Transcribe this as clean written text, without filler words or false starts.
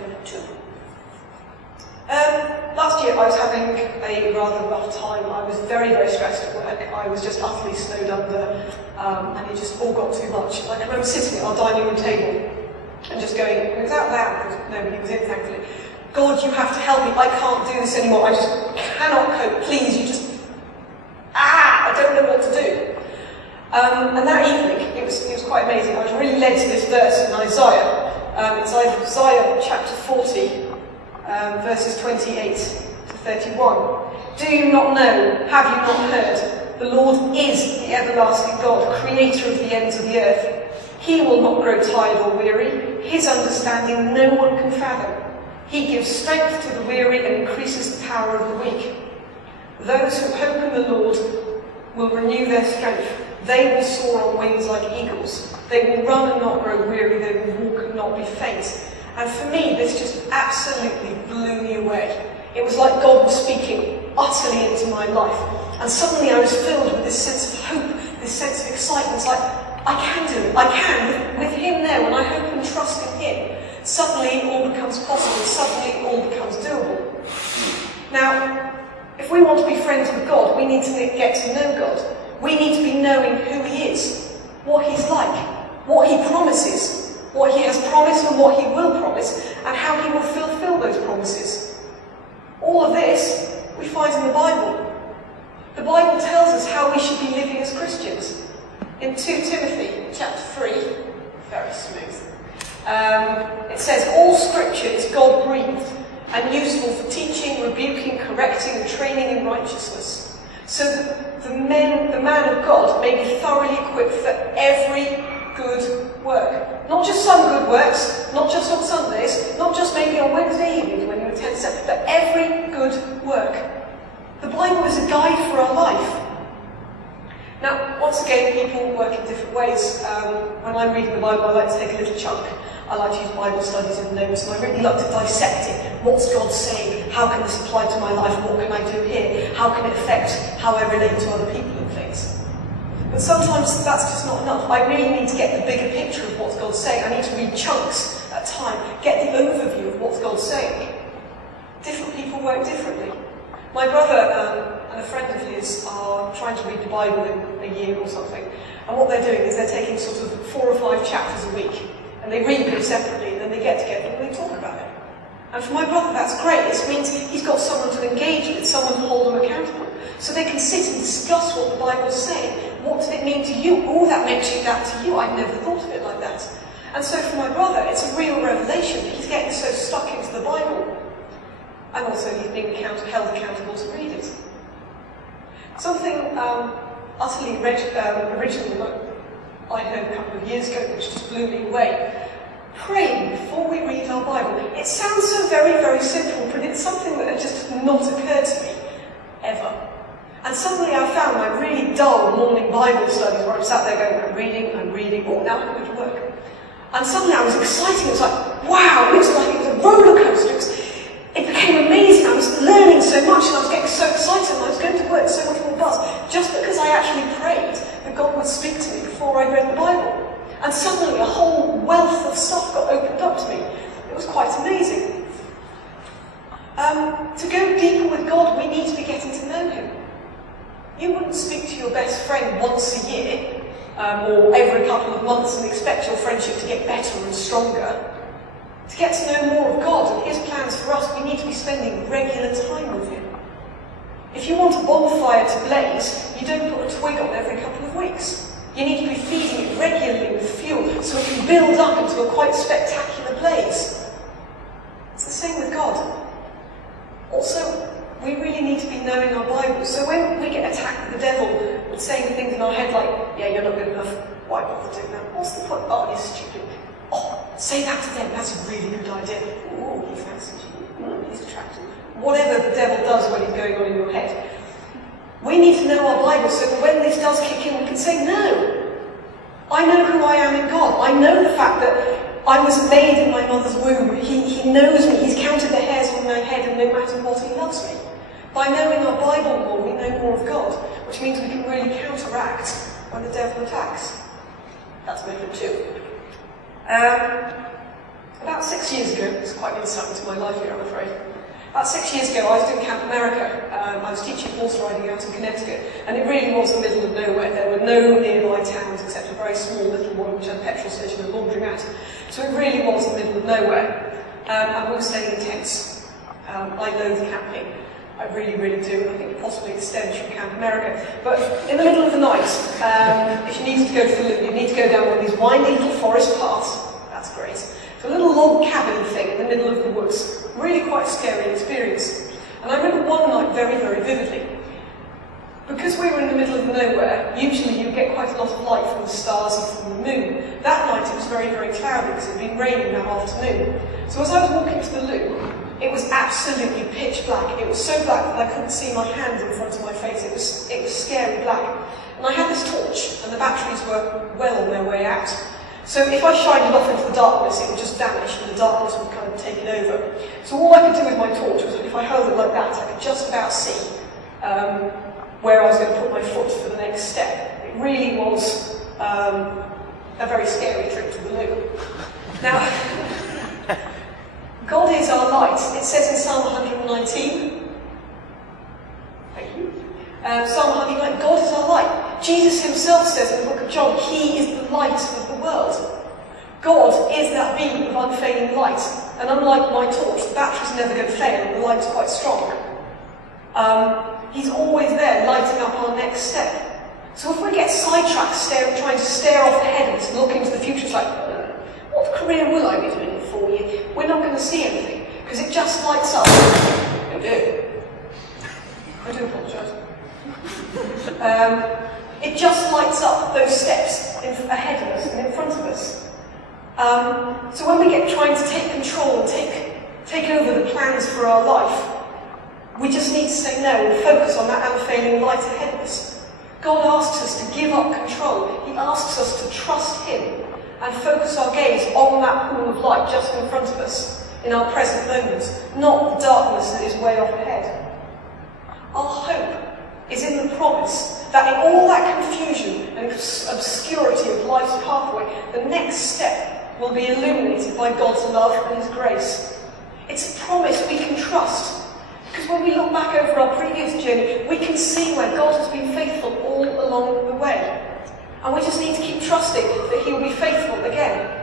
Definition 2. Last year I was having a rather rough time. I was very, very stressed at work. I was just utterly snowed under, and it just all got too much. Like, I remember sitting at our dining room table and just going, and it was out loud because nobody was in, thankfully, God, you have to help me. I can't do this anymore. I just cannot cope. Please, you just, I don't know what to do. And that evening, it was quite amazing. I was really led to this verse in Isaiah. It's Isaiah chapter 40, verses 28 to 31. Do you not know? Have you not heard? The Lord is the everlasting God, creator of the ends of the earth. He will not grow tired or weary. His understanding no one can fathom. He gives strength to the weary and increases the power of the weak. Those who hope in the Lord will renew their strength. They will soar on wings like eagles. They will run and not grow weary. They will walk and not be faint. And for me, this just absolutely blew me away. It was like God was speaking utterly into my life. And suddenly I was filled with this sense of hope, this sense of excitement. It's like, I can do it. I can. With Him there, when I hope and trust in Him, suddenly it all becomes possible. Suddenly it all becomes doable. Now, if we want to be friends with God, we need to get to know God. We need to be knowing who He is, what He's like, what He promises, what He has promised and what He will promise, and how He will fulfill those promises. All of this we find in the Bible. The Bible tells us how we should be living as Christians. In 2 Timothy chapter 3, very smooth, it says, all Scripture is God-breathed and useful for teaching, rebuking, correcting, and training in righteousness, so that the man of God may be thoroughly equipped for every good work. Not just some good works, not just on Sundays, not just maybe on Wednesday evenings when you attend service, but every good work. The Bible is a guide for our life. Now, once again, people work in different ways. When I'm reading the Bible, I like to take a little chunk. I like to use Bible studies and notes, and I really like to dissect it. What's God saying? How can this apply to my life? What can I do here? How can it affect how I relate to other people and things? But sometimes that's just not enough. I really need to get the bigger picture of what God's saying. I need to read chunks at a time, get the overview of what God's saying. Different people work differently. My brother and a friend of his are trying to read the Bible in a year or something, and what they're doing is they're taking sort of 4 or 5 chapters a week, and they read them separately, and then they get together and they talk about it. And for my brother, that's great. It means he's got someone to engage with, someone to hold him accountable, so they can sit and discuss what the Bible's saying. What does it mean to you? Oh, that meant that to you. I'd never thought of it like that. And so for my brother, it's a real revelation. He's getting so stuck into the Bible. And also he's being held accountable to read it. Something utterly original I heard a couple of years ago, which just blew me away. Praying before we read our Bible. It sounds so very, very simple, but it's something that had just not occurred to me, ever. And suddenly I found my really dull morning Bible studies where I'm sat there going, I'm reading, oh, now I'm going to work. And suddenly I was excited. It was like, wow, it was like it was a roller coaster. It became amazing. I was learning so much and I was getting so excited and I was going to work so much more buzz just because I actually prayed that God would speak to me before I read the Bible. And suddenly a whole wealth of stuff got opened up to me. It was quite amazing. To go deeper with God, we need to be getting to know Him. You wouldn't speak to your best friend once a year or every couple of months and expect your friendship to get better and stronger. To get to know more of God and His plans for us, we need to be spending regular time with Him. If you want a bonfire to blaze, you don't put a twig on every couple of weeks. You need to be feeding it regularly with fuel so it can build up into a quite spectacular blaze. It's the same with God. Also, we really need to be knowing our Bible. So when we get attacked with the devil and saying things in our head like, yeah, you're not good enough, why bother doing that? What's the point? Oh, you're stupid. Oh, say that to them, that's a really good idea. Oh, he fancies you. He's attractive. Whatever the devil does when he's going on in your head. We need to know our Bible so that when this does kick in, we can say, no. I know who I am in God. I know the fact that I was made in my mother's womb. He knows me. He's counted the hairs on my head, and no matter what, He loves me. By knowing our Bible more, we know more of God, which means we can really counteract when the devil attacks. That's method 2. About 6 years ago, it's quite an insight into my life here, I'm afraid. About 6 years ago, I was doing Camp America. I was teaching horse riding out in Connecticut, and it really was the middle of nowhere. There were no nearby towns except a very small little one which had a petrol station and a laundromat. So it really was the middle of nowhere. And we were staying in tents. I loathe camping. I really, really do, and I think it possibly extends from Camp America. But in the middle of the night, if you needed to go to the loo, you need to go down one of these windy little forest paths. That's great. It's a little log cabin thing in the middle of the woods. Really quite a scary experience. And I remember one night very, very vividly. Because we were in the middle of nowhere, usually you get quite a lot of light from the stars and from the moon. That night it was very, very cloudy because it had been raining that afternoon. So as I was walking to the loo, it was absolutely pitch black. It was so black that I couldn't see my hand in front of my face. It was scary black. And I had this torch, and the batteries were well on their way out. So if I shined it off into the darkness, it would just vanish, and the darkness would kind of take it over. So all I could do with my torch was, if I held it like that, I could just about see where I was going to put my foot for the next step. It really was a very scary trip to the loo. Now, God is our light. It says in Psalm 119, thank you, Psalm 119, God is our light. Jesus himself says in the book of John, he is the light of the world. God is that beam of unfailing light, and unlike my torch, the battery's never going to fail, and the light's quite strong. He's always there, lighting up our next step. So if we get sidetracked trying to stare off ahead of us and look into the future, it's like, what career will I be doing in 4 years? We're not going to see anything, because it just lights up. I do apologise. It just lights up those steps ahead of us and in front of us. So when we get trying to take control and take over the plans for our life, we just need to say no and focus on that unfailing light ahead of us. God asks us to give up control. He asks us to trust him and focus our gaze on that pool of light just in front of us in our present moments, not the darkness that is way off ahead. Our hope is in the promise that in all that confusion and obscurity of life's pathway, the next step will be illuminated by God's love and his grace. It's a promise we can trust, because when we look back over our previous journey, we can see where God has been faithful all along the way. And we just need to keep trusting that he will be faithful again.